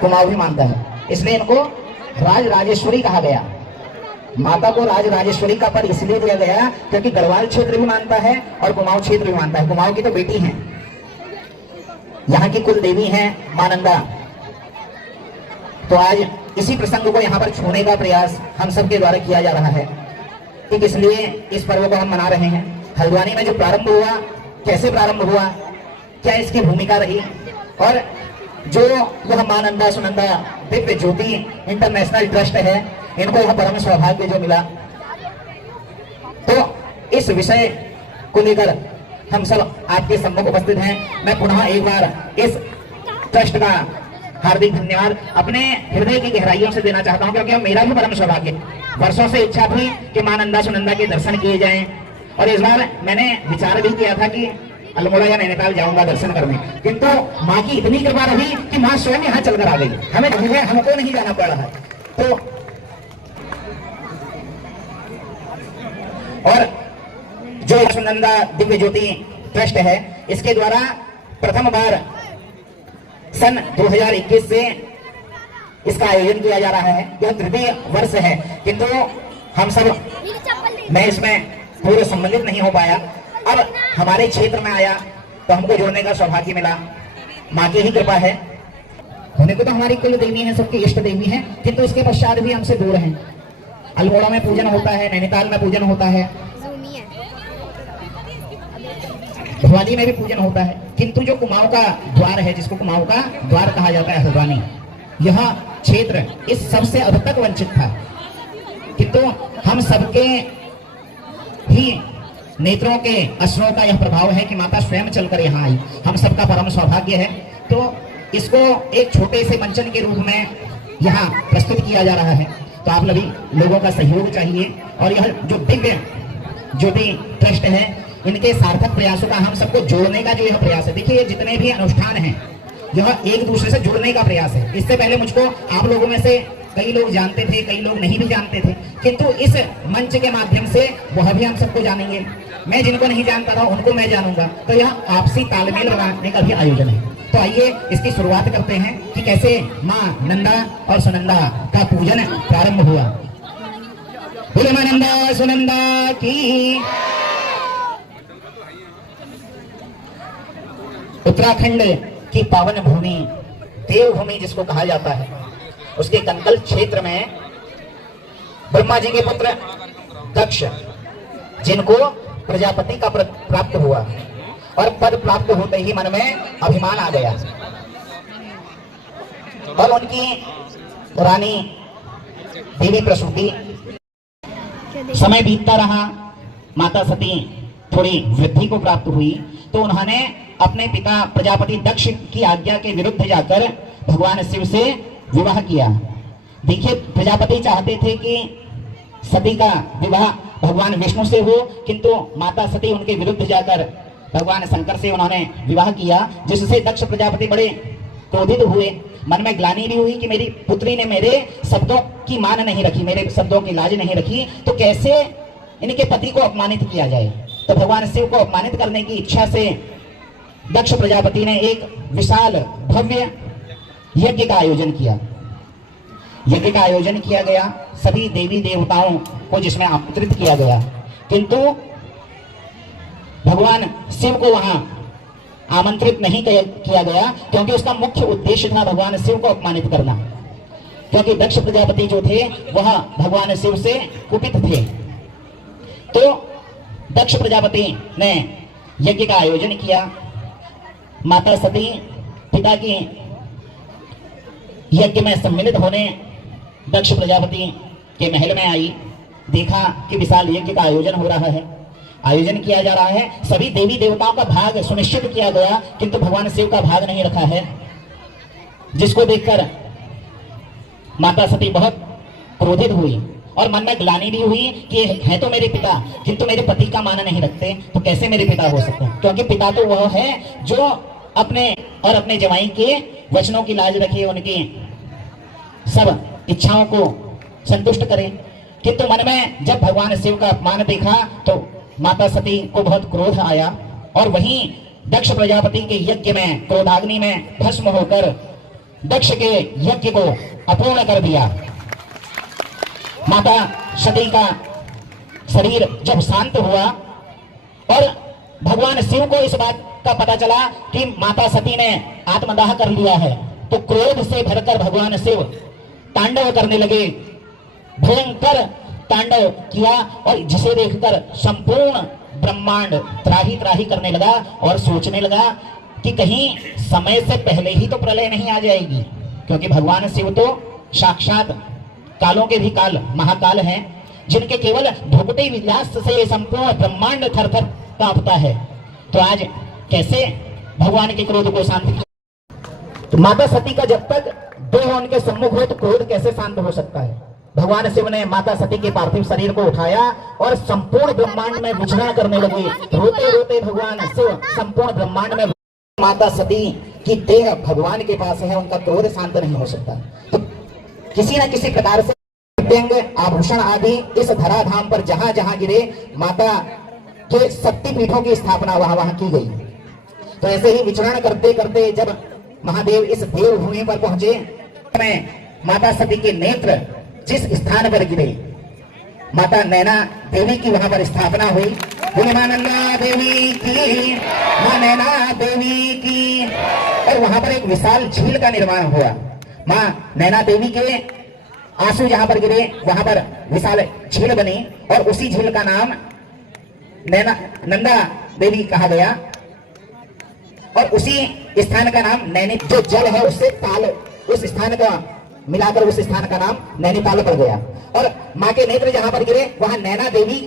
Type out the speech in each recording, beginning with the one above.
कुमाऊं भी मानता है, इसलिए इनको राज राजेश्वरी कहा गया। माता को राज राजेश्वरी का पद इसलिए दिया गया क्योंकि गढ़वाल क्षेत्र भी मानता है और कुमाऊं क्षेत्र भी मानता है। कुमाऊं की तो बेटी है, यहाँ की कुल देवी है मां नंदा। तो आज इसी प्रसंग को यहाँ पर छूने का प्रयास हम सबके द्वारा किया जा रहा है, ठीक इसलिए इस पर्व को हम मना रहे हैं। हल्द्वानी में जो प्रारंभ हुआ, कैसे प्रारंभ हुआ, क्या इसकी भूमिका रही, और जो यह मां नंदा सुनंदा दिव्य ज्योति इंटरनेशनल ट्रस्ट है, इनको यह परम सौभाग्य जो मिला, तो इस विषय को लेकर हम सब आपके सम्मुख उपस्थित हैं। मैं पुनः एक बार इस ट्रस्ट का हार्दिक धन्यवाद अपने हृदय की गहराइयों से देना चाहता हूं, क्योंकि मेरा भी परम सौभाग्य, वर्षों से इच्छा थी कि मां नंदा सुनंदा के दर्शन किए जाएं, और इस बार मैंने विचार भी किया था कि अल्मोड़ा या नैनीताल जाऊंगा दर्शन करने, किंतु माँ की इतनी कृपा रही कि माँ स्वयं यहाँ चलकर आ गई, हमको नहीं जाना पड़ रहा है। तो और जो सुनंदा दिव्य ज्योति ट्रस्ट है, इसके द्वारा प्रथम बार सन 2021 से इसका आयोजन किया जा रहा है। यह तृतीय वर्ष है, किंतु हम सब, मैं इसमें पूरे संबंधित नहीं हो पाया। अब हमारे क्षेत्र में आया तो हमको जोड़ने का सौभाग्य मिला, माँ की ही कृपा है। होने को तो हमारी कुल देवी है, सबकी इष्ट देवी है, किंतु इसके पश्चात भी हमसे दूर हैं। अल्मोड़ा में पूजन होता है, नैनीताल में पूजन होता है, भवानी में भी पूजन होता है, किंतु जो कुमाऊं का द्वार है, जिसको कुमाऊं का द्वार कहा जाता है हल्द्वानी, यह क्षेत्र इस सबसे अब तक वंचित था, किंतु हम सबके ही नेत्रों के अश्रों का यह प्रभाव है कि माता स्वयं चलकर यहाँ आई। हम सबका परम सौभाग्य है। तो इसको एक छोटे से मंचन के रूप में यहाँ प्रस्तुत किया जा रहा है, तो आप लोगों का सहयोग चाहिए। और यह जो दिव्य ज्योति ट्रस्ट है, इनके सार्थक प्रयासों का, हम सबको जोड़ने का जो यह प्रयास है, देखिए जितने भी अनुष्ठान हैं, यह एक दूसरे से जुड़ने का प्रयास है। इससे पहले मुझको आप लोगों में से कई लोग जानते थे, कई लोग नहीं भी जानते थे, किंतु इस मंच के माध्यम से वह भी हम सबको जानेंगे। मैं जिनको नहीं जानता था उनको मैं जानूंगा, तो यह आपसी तालमेल बनाने का भी आयोजन है। तो आइए इसकी शुरुआत करते हैं कि कैसे माँ नंदा और सुनंदा का पूजन प्रारंभ हुआ। बोले माँ नंदा सुनंदा की। उत्तराखंड की पावन भूमि, देवभूमि जिसको कहा जाता है, उसके कंकल क्षेत्र में ब्रह्मा जी के पुत्र दक्ष, जिनको प्रजापति का प्राप्त हुआ, और पद प्राप्त होते ही मन में अभिमान आ गया, और उनकी रानी देवी प्रसूति, समय बीतता रहा, माता सती थोड़ी वृद्धि को प्राप्त हुई, तो उन्होंने अपने पिता प्रजापति दक्ष की आज्ञा के विरुद्ध जाकर भगवान शिव से विवाह किया। देखिए, प्रजापति चाहते थे कि सती का विवाह भगवान विष्णु से हो, किंतु माता सती उनके विरुद्ध जाकर भगवान शंकर से उन्होंने विवाह किया, जिससे दक्ष प्रजापति बड़े क्रोधित हुए। मन में ग्लानि भी हुई कि मेरी पुत्री ने मेरे शब्दों की मान नहीं रखी, मेरे शब्दों की लाज नहीं रखी, तो कैसे इनके पति को अपमानित किया जाए। तो भगवान शिव को अपमानित करने की इच्छा से दक्ष प्रजापति ने एक विशाल भव्य यज्ञ का आयोजन किया। यज्ञ का आयोजन किया गया, सभी देवी देवताओं को जिसमें आमंत्रित किया गया, किंतु भगवान शिव को वहां आमंत्रित नहीं किया गया, क्योंकि उसका मुख्य उद्देश्य था भगवान शिव को अपमानित करना। क्योंकि दक्ष प्रजापति जो थे वह भगवान शिव से कुपित थे। तो दक्ष प्रजापति ने यज्ञ का आयोजन किया। माता सती पिता की यज्ञ में सम्मिलित होने दक्ष प्रजापति के महल में आई, देखा कि विशाल यज्ञ का आयोजन हो रहा है, आयोजन किया जा रहा है, सभी देवी देवताओं का भाग सुनिश्चित किया गया, किंतु भगवान शिव का भाग नहीं रखा है, जिसको देखकर माता सती बहुत क्रोधित हुई और मन में ग्लानि भी हुई कि है तो मेरे पिता, किंतु मेरे पति का मान नहीं रखते, तो कैसे मेरे पिता हो सकते हैं। क्योंकि पिता तो वह है जो अपने और अपने जवाई के वचनों की लाज रखे, उनकी सब इच्छाओं को संतुष्ट करे। किंतु मन में जब भगवान शिव का अपमान देखा तो माता सती को बहुत क्रोध आया, और वहीं दक्ष प्रजापति के यज्ञ में क्रोधाग्नि में भस्म होकर दक्ष के यज्ञ को अपूर्ण कर दिया। माता सती का शरीर जब शांत हुआ और भगवान शिव को इस बात का पता चला कि माता सती ने आत्मदाह कर लिया है, तो क्रोध से भरकर भगवान शिव तांडव करने लगे, भयंकर तांडव किया और जिसे देखकर संपूर्ण ब्रह्मांड त्राही त्राही करने लगा और सोचने लगा कि कहीं समय से पहले ही तो प्रलय नहीं आ जाएगी, क्योंकि भगवान शिव तो साक्षात कालों के भी काल महाकाल हैं, जिनके केवल भुगटे विलास से ये संपूर्ण ब्रह्मांड थर-थर कांपता है। तो आज कैसे भगवान के क्रोध को शांत किया? तो माता सती का जब तक देह उनके सम्मुख हो तो क्रोध कैसे शांत हो सकता है? भगवान शिव ने माता सती के पार्थिव शरीर को उठाया और संपूर्ण ब्रह्मांड में विचरण करने लगे। रोते रोते भगवान शिव संपूर्ण ब्रह्मांड में, माता सती की देह भगवान के पास है, उनका क्रोध शांत नहीं हो सकता। तो किसी न किसी प्रकार से आभूषण आदि इस धराधाम पर जहां जहां गिरे, माता के शक्तिपीठों की स्थापना वहां वहां की गई। तो ऐसे ही विचरण करते करते जब महादेव इस देवभूमि पर पहुंचे, माता सती के नेत्र जिस स्थान पर गिरे, माता नैना देवी की वहां पर स्थापना हुई। बोले मां नंदा देवी की, मां नैना देवी की। और वहां पर एक विशाल झील का निर्माण हुआ। मां नैना देवी के आंसू जहां पर गिरे वहां पर विशाल झील बनी और उसी झील का नाम नंदा देवी कहा गया और उसी स्थान का नाम नैनी, जो जल है उससे ताल, उस स्थान का मिलाकर उस स्थान का नाम नैनीताल पड़ गया। और मां के नेत्र जहां पर गिरे वहां नैना देवी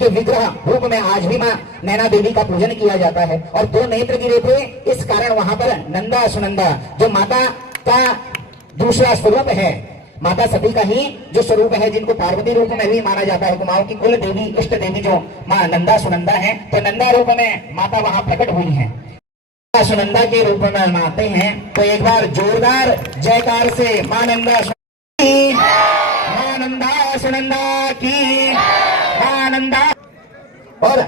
के विग्रह रूप में आज भी मां नैना देवी का पूजन किया जाता है। और दो नेत्र गिरे थे, इस कारण वहां पर नंदा सुनंदा, जो माता का दूसरा स्वरूप है, माता सती का ही जो स्वरूप है, जिनको पार्वती रूप में भी माना जाता है, कुमाऊं की कुल देवी इष्ट देवी जो मां नंदा सुनंदा है, तो नंदा रूप में माता वहां प्रकट हुई है, सुनंदा के रूप में मानते हैं। तो एक बार जोरदार जयकार से मां नंदा की, मां नंदा सुनंदा की, मां नंदा। और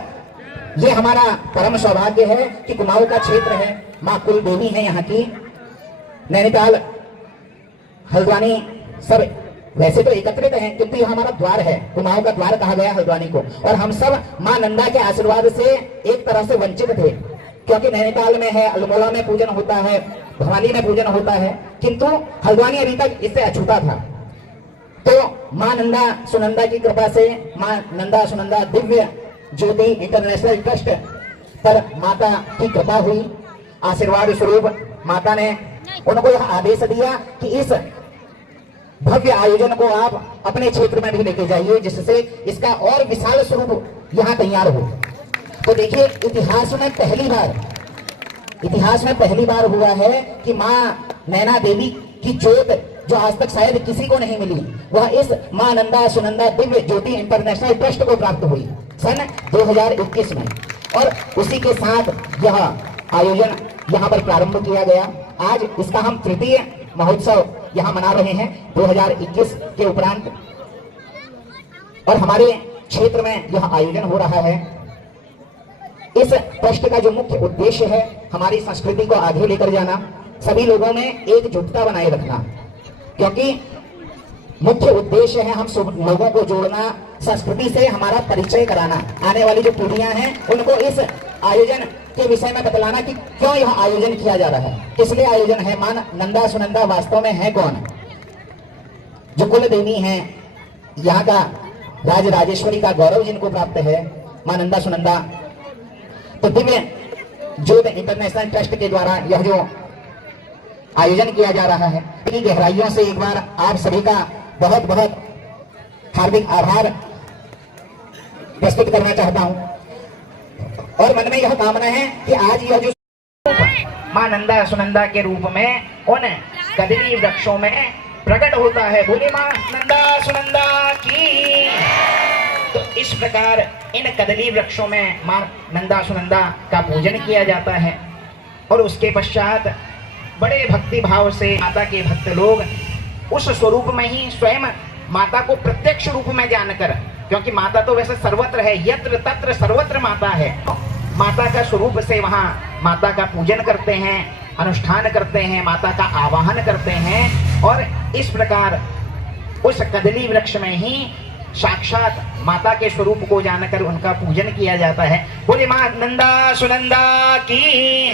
ये हमारा परम सौभाग्य है कि कुमाऊं का क्षेत्र है, मां कुल देवी है यहाँ की। नैनीताल, हल्द्वानी सब वैसे तो एकत्रित हैं, क्योंकि यह हमारा द्वार है, कुमाऊं का द्वार कहा गया हल्द्वानी को। और हम सब मां नंदा के आशीर्वाद से एक तरह से वंचित थे, क्योंकि नैनीताल में है, अल्मोड़ा में पूजन होता है, भवानी में पूजन होता है, किंतु हल्द्वानी अभी तक इससे अछूता था। तो मां नंदा सुनंदा की कृपा से मां नंदा सुनंदा दिव्य ज्योति इंटरनेशनल ट्रस्ट पर माता की कृपा हुई। आशीर्वाद स्वरूप माता ने उनको यह आदेश दिया कि इस भव्य आयोजन को आप अपने क्षेत्र में भी लेके जाइए, जिससे इसका और विशाल स्वरूप यहाँ तैयार हो। तो देखिए, इतिहास में पहली बार हुआ है कि मां नैना देवी की ज्योत जो आज तक शायद किसी को नहीं मिली, वह इस मां नंदा सुनंदा दिव्य ज्योति इंटरनेशनल ट्रस्ट को प्राप्त हुई सन 2021 में। और उसी के साथ यह आयोजन यहाँ पर प्रारंभ किया गया। आज इसका हम तृतीय महोत्सव यहाँ मना रहे हैं 2021 के उपरांत, और हमारे क्षेत्र में यह आयोजन हो रहा है। इस ट्रस्ट का जो मुख्य उद्देश्य है, हमारी संस्कृति को आगे लेकर जाना, सभी लोगों में एकजुटता बनाए रखना, क्योंकि मुख्य उद्देश्य है हम सब लोगों को जोड़ना, संस्कृति से हमारा परिचय कराना। आने वाली जो पीढ़ियां हैं उनको इस आयोजन के विषय में बतलाना कि क्यों यह आयोजन किया जा रहा है, किस लिए आयोजन है, मां नंदा सुनंदा वास्तव में है कौन, जो कुल देवी हैं, यहाँ का राज राजेश्वरी का गौरव जिनको प्राप्त है, मां नंदा सुनंदा। तो दिव्य ज्योति इंटरनेशनल ट्रस्ट के द्वारा यह जो आयोजन किया जा रहा है, इतनी गहराइयों से एक बार आप सभी का बहुत बहुत हार्दिक आभार प्रस्तुत करना चाहता हूं। और मन में यह कामना है कि आज यह जो मां नंदा सुनंदा के रूप में उन कदली वृक्षों में प्रकट होता है। बोले मां नंदा सुनंदा की। तो इस प्रकार इन कदली वृक्षों में मां नंदा सुनंदा का पूजन किया जाता है, और उसके पश्चात बड़े भक्ति भाव से माता के भक्त लोग उस स्वरूप में ही स्वयं माता को प्रत्यक्ष रूप में जानकर, क्योंकि माता तो वैसे सर्वत्र है, यत्र तत्र सर्वत्र माता है, माता का स्वरूप से वहां माता का पूजन करते हैं, अनुष्ठान करते हैं, माता का आवाहन करते हैं और इस प्रकार उस कदली वृक्ष में ही साक्षात माता के स्वरूप को जानकर उनका पूजन किया जाता है। बोले मां नंदा सुनंदा की।